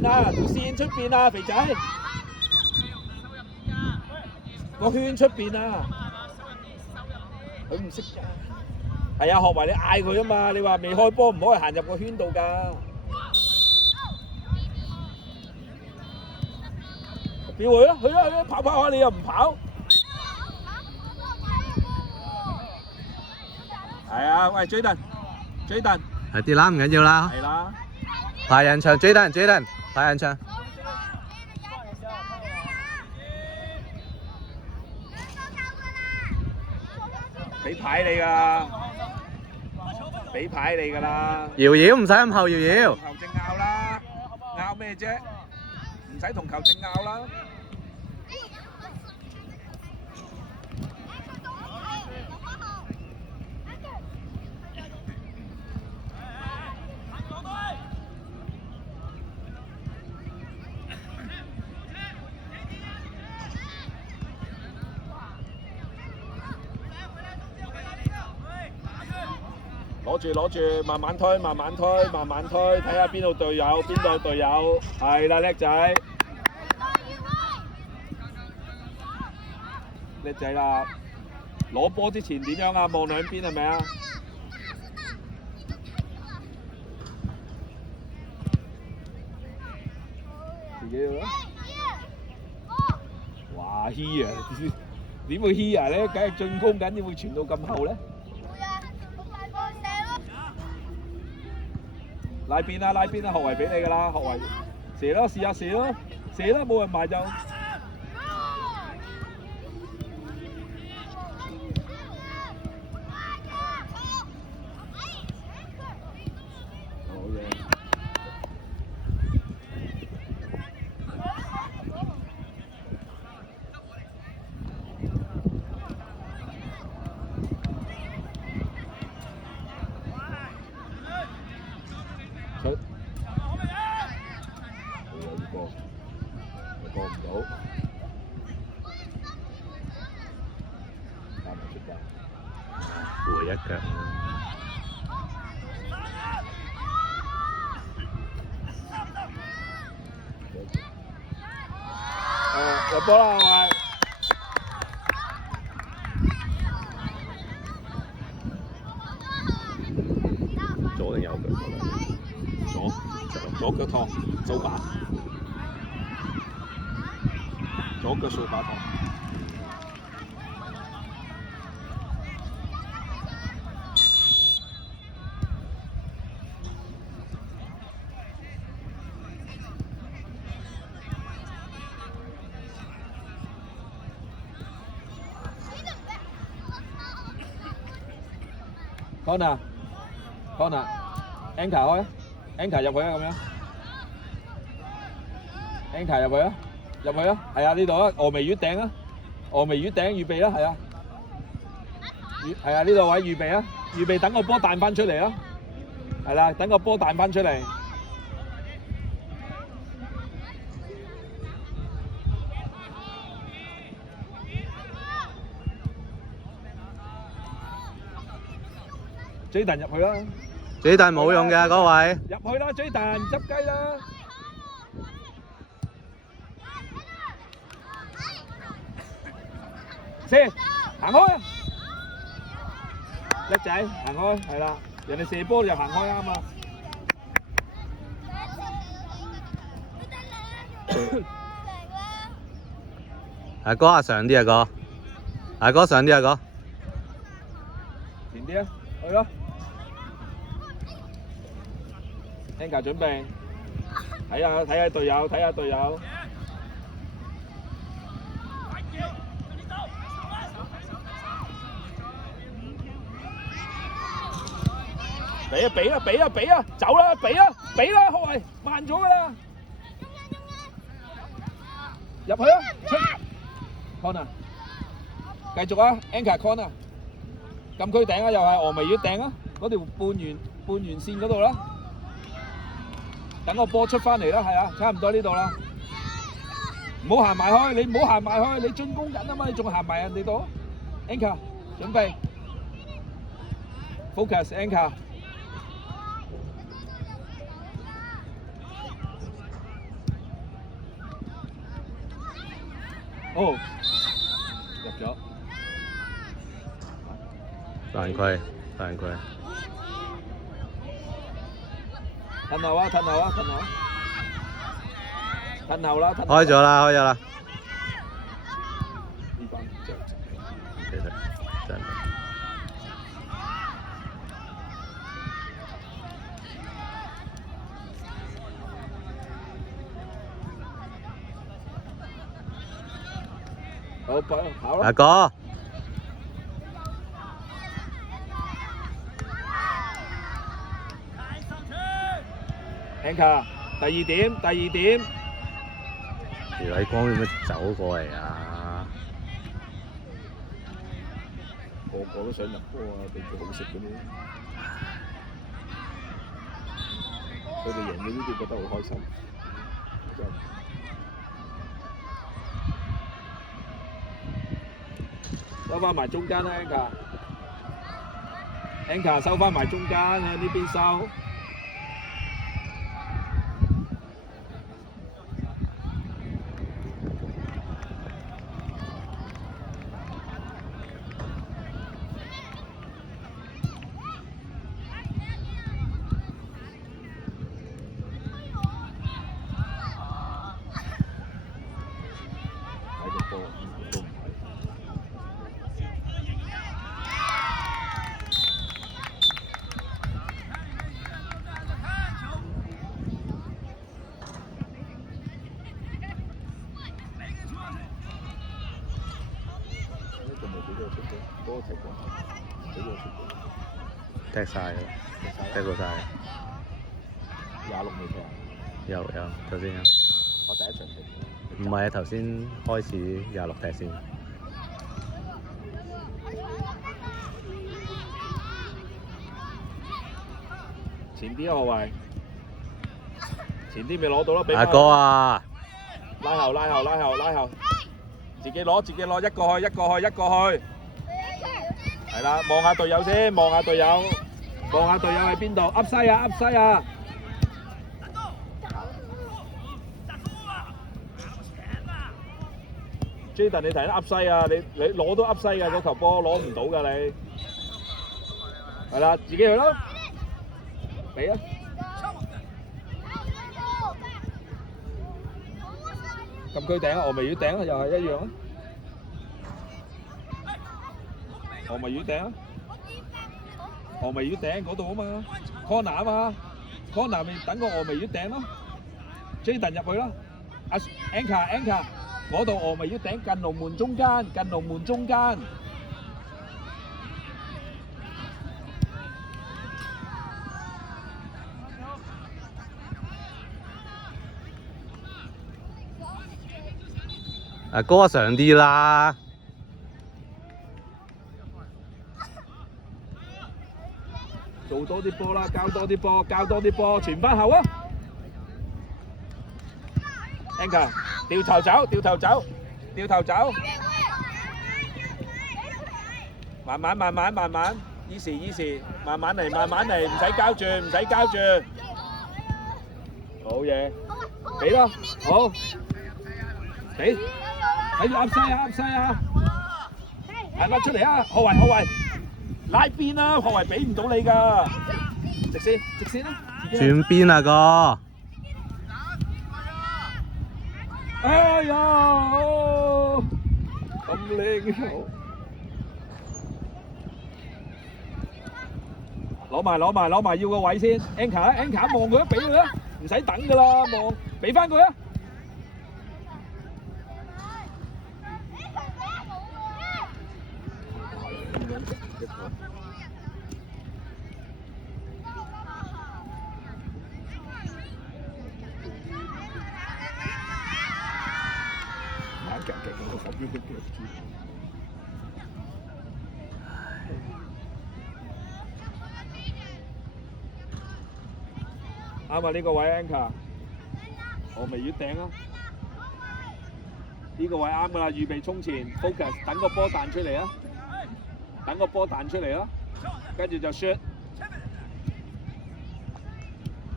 邊啊，條線出邊啊，肥仔，個圈出邊啊，佢唔識㗎。係啊，學埋你嗌佢啊嘛，你話未開波唔可以行入個圈度㗎。標佢咯，去啦，跑跑下你又唔跑。係啊，喂，追頓，係跌啦，唔緊要啦。係啦。排人場，追頓，排人場。俾牌你㗎，俾牌你㗎啦。搖搖唔使咁後搖搖。同球證拗啦，拗咩啫？唔使同球證拗啦。攞住，慢慢推，睇下邊度隊友，係啦，叻仔，叻仔啦！攞波之前點樣啊？望兩邊係咪啊？自己咯。哇！hea 啊！點會 hea 咧？梗係進攻緊，點會傳到咁後咧？拉邊啦，學圍俾你㗎啦，學圍射咯，試下射咯，冇人埋就。好嘢。出，你過唔到，打埋出界，回一腳。入波啦，係咪？左定右腳？左腳趟掃把，左腳掃把趟。Corner，Anchor 開 ，Anchor 入去啊咁樣。Anchor 入去啊，係啊呢度啊，峨眉月頂啊，峨眉月頂預備啦，係啊，係啊呢度位預備啊，預備等個波彈翻出嚟啊，係啦，等個波彈翻出嚟。追彈入去啦，追彈冇用㗎嗰位。入去啦，追彈執雞啦。射，行開啊！叻仔，行開，係啦，人哋射波就行開啱啊！阿哥啊，上啲啊哥，阿哥上啲啊哥。前啲啊，去咯。Anchor 準備，睇下隊友。俾啊，走啦，俾啦，後衞慢咗㗎啦，入去啊，出 corner，繼續啊 ，Anchor corner，禁區頂啊，又係峨眉月頂啊，嗰條半圓線嗰度啦，等個波出翻嚟啦，係啊，差唔多呢度啦，唔好行埋開，你唔好行埋開，你進攻緊啊嘛，你仲行埋人哋度 ，Anchor 準備 ，focus Anchor。哦，入咗。犯規，犯規。褪後啊，褪後啊，褪後。褪後啦，褪後。開咗啦，開咗啦。呢班真係其實真係。好，跑啦。阿哥。Anchor，第二點，第二點。余偉光點樣走過嚟啊？個個都想入波啊，對佢好食嘅咩？佢哋贏咗呢啲覺得好開心。真係。收翻埋中間啦 ，Anchor。Anchor 收翻埋中間喺呢邊收。踢晒啦，踢過晒。26未踢啊？有，頭先有。我第一場踢。唔係啊，頭先開始26踢先。前啲啊，後衞。前啲未攞到啦，俾阿哥啊！拉後，拉後，拉後，拉後。自己攞，自己攞，一個去，一個去，一個去。係啦，望下隊友先，望下隊友，望下隊友喺邊度？噏西啊，噏西啊！Jaden 你睇得噏西啊！你攞都噏西㗎，嗰球波攞唔到㗎你。係啦，自己去咯，俾啊！禁區頂啊，峨眉魚頂啊，又係一樣啊。峨眉魚頂啊，峨眉魚頂嗰度啊嘛 ，corner 啊嘛 ，corner 咪等個峨眉魚頂咯。Jaden 入去啦，阿 Anchor 嗰度峨眉魚頂近龍門中間，近龍門中間。阿哥上啲啦！做多啲波啦，交多啲波，交多啲波，傳翻後啊 ！Anchor 掉頭走，掉頭走，掉頭走，慢慢慢慢慢慢 ，easy，慢慢嚟，慢慢嚟，唔使交住，唔使交住，好嘢，俾咯，好，俾，睇住噏西啊，噏西啊，係甩出嚟啊，後衞後衞。拉邊啦，後衞俾唔到你㗎，直線直線啦。轉邊啊哥！哎呀，咁靚嘅攞埋，要個位先。Anchor 望佢，俾佢啦，唔使等㗎啦，望，俾翻佢啊！啱啊！呢個位 Anchor，峨眉魚頂啊！呢個位啱㗎啦，預備衝前 ，focus， 等個波彈出嚟啊！等個波彈出嚟啦，跟住就 shoot。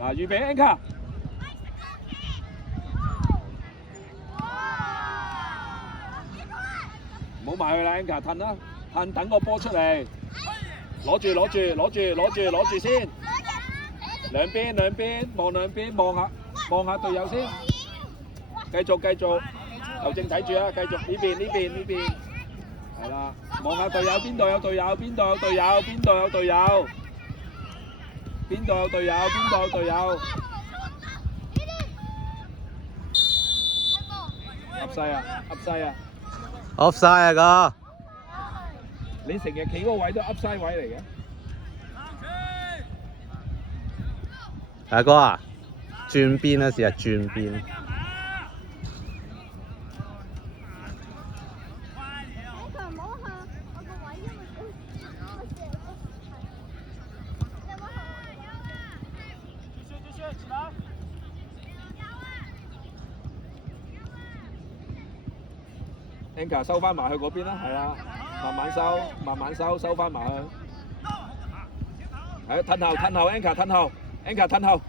嗱，預備 Anchor。埋去啦 ，Anka 褪啦，褪等個波出嚟，攞住先，兩邊望下隊友先，繼續，球證睇住啊，繼續呢邊，係啦，望下隊友邊度有隊友，噏西啊！ offside 啊哥，你成日企嗰個位都噏西位嚟嘅。大哥啊，轉邊啊，試下轉邊。Anka 收翻埋去嗰邊啦，係啦，慢慢收翻埋去。係褪後 ，Anka 褪後，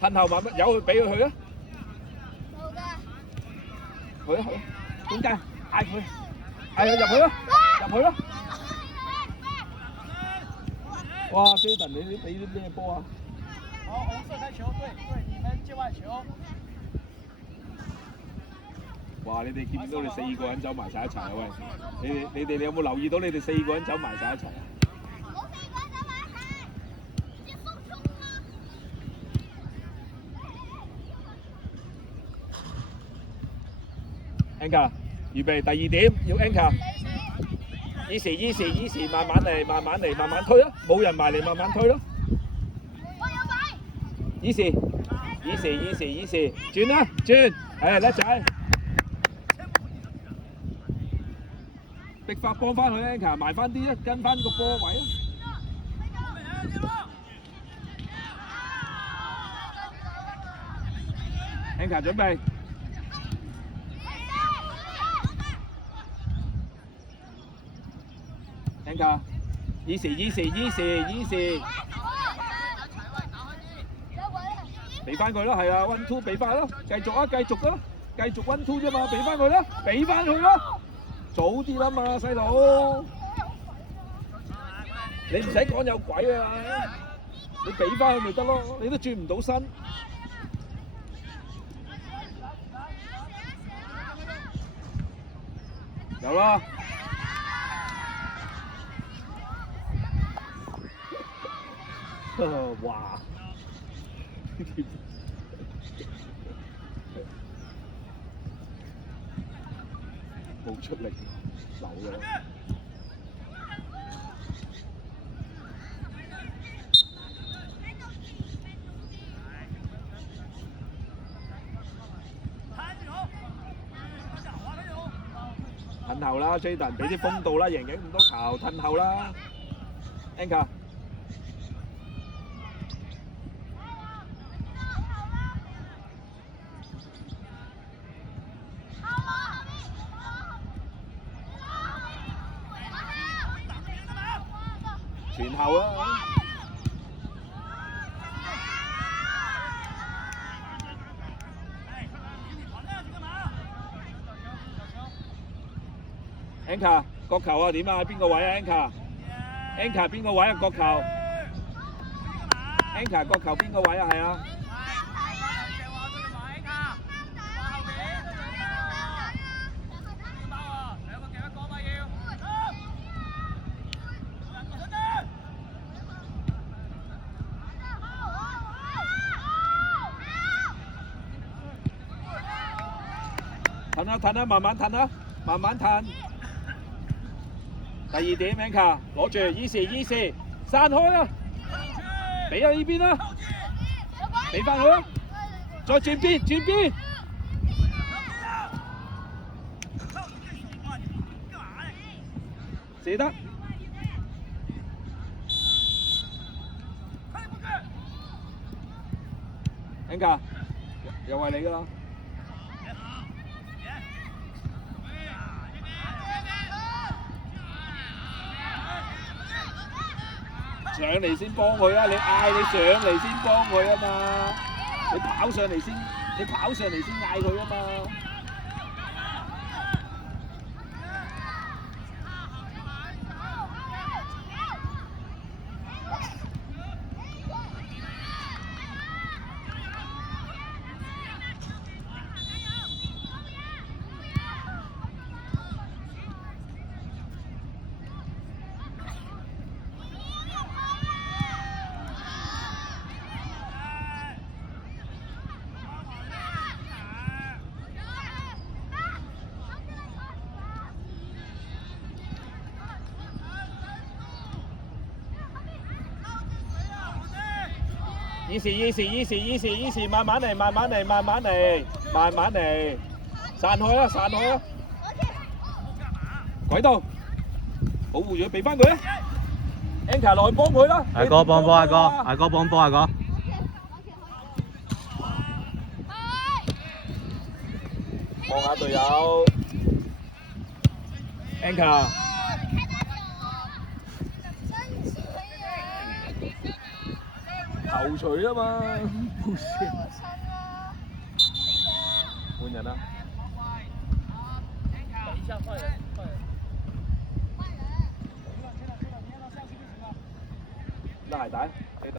慢慢由佢俾佢去啊。去啊，中間嗌佢入去啦。哇 ，Jaden 你啲咩波啊？好，紅色開球，對，你們界外球。哇！你哋見唔到你4個人走埋晒一齊啊？喂，你哋有冇留意到你哋4個人走埋晒一齊啊？Anka，預備第2點，要 Anka。easy，慢慢推啊！冇人埋嚟，慢慢推咯。easy，轉啦，誒叻仔。逼發幫翻佢 Anka 埋翻啲啊，跟翻個波位啊。Anka 準備。Anka easy。俾翻佢咯，係啊 ，1 2俾翻咯，繼續啊，繼續 1 2啫嘛，俾翻佢啦，早啲啦嘛，細佬，你唔使講有鬼啊，你俾翻佢咪得咯，你都轉唔到身。有啦，哇！冇出力，流咗。褪後啦 ，Jaden 俾啲風度啦，贏緊咁多球，褪後啦 ，Anka。傳後啦 ，Anka 角球啊點啊？邊個位啊 ？Anka 邊個位啊？角球 ，Anka 角球邊個位啊？係啊。褪啦，慢慢褪。第2點 Anka 攞住 easy， 散開啦，俾喺呢邊啦，俾翻佢啦，再轉邊，射得 ，Anka 又係你噶啦。上嚟先幫佢啊！你嗌你上嚟先幫佢啊嘛！你跑上嚟先嗌佢啊嘛！ easy，慢慢嚟，散開啊，鬼道，保護住，俾翻佢啊 ，Anka 來幫佢啦，阿哥幫波，阿哥幫波，阿哥。望下隊友 ，Anka。頭槌啊嘛，換人啦。等一下，快人。拉鞋帶。